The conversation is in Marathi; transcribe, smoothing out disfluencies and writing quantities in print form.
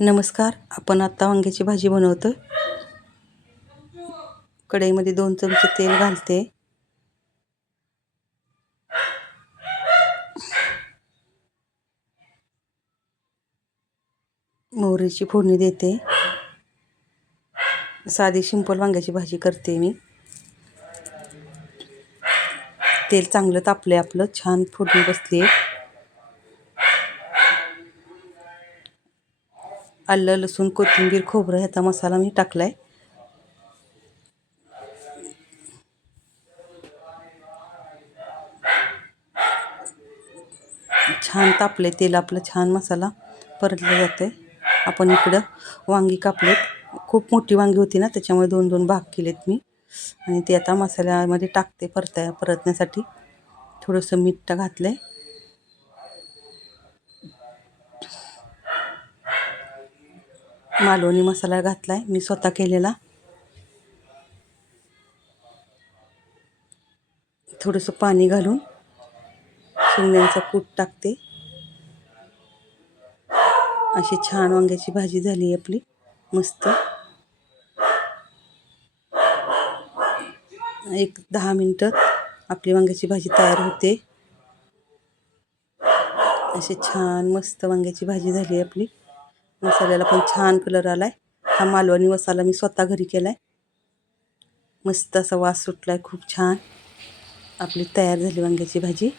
नमस्कार. आपण आता वांग्याची भाजी बनवतोय. कढईमध्ये 2 चमचे तेल घालते. मोहरीची फोडणी देते. साधी सिंपल वांग्याची भाजी करते मी. तेल चांगलं तापले, आपलं छान फोडणी बसली. आलं, लसूण, कोथिंबीर, खोबरं ह्याचा मसाला मी टाकलाय. छान तापले तेल आपलं, छान मसाला परतला जाते. आपण इकडं वांगी कापलेत. खूप मोठी वांगी होती ना, त्याच्यामुळे 2-2 भाग केलेत मी. आणि ते आता मसाल्यामध्ये टाकते परतण्यासाठी. थोडंसं मीठ घातलंय. मालवणी मसाला घातलाय मी स्वतः केलेला. थोडंसं पाणी घालून शेंगदाण्याचा कूट टाकते. अशी छान वांग्याची भाजी झाली आपली मस्त. एक 10 मिनिटं आपली वांग्याची भाजी तयार होते. अशी छान मस्त वांग्याची भाजी झाली आपली. मसाल्याला पण छान कलर आलाय. हा मालवणी मसाला मी स्वतः घरी केलाय. मस्त असा वास सुटलाय, खूप छान आपली तयार झाली वांग्याची भाजी.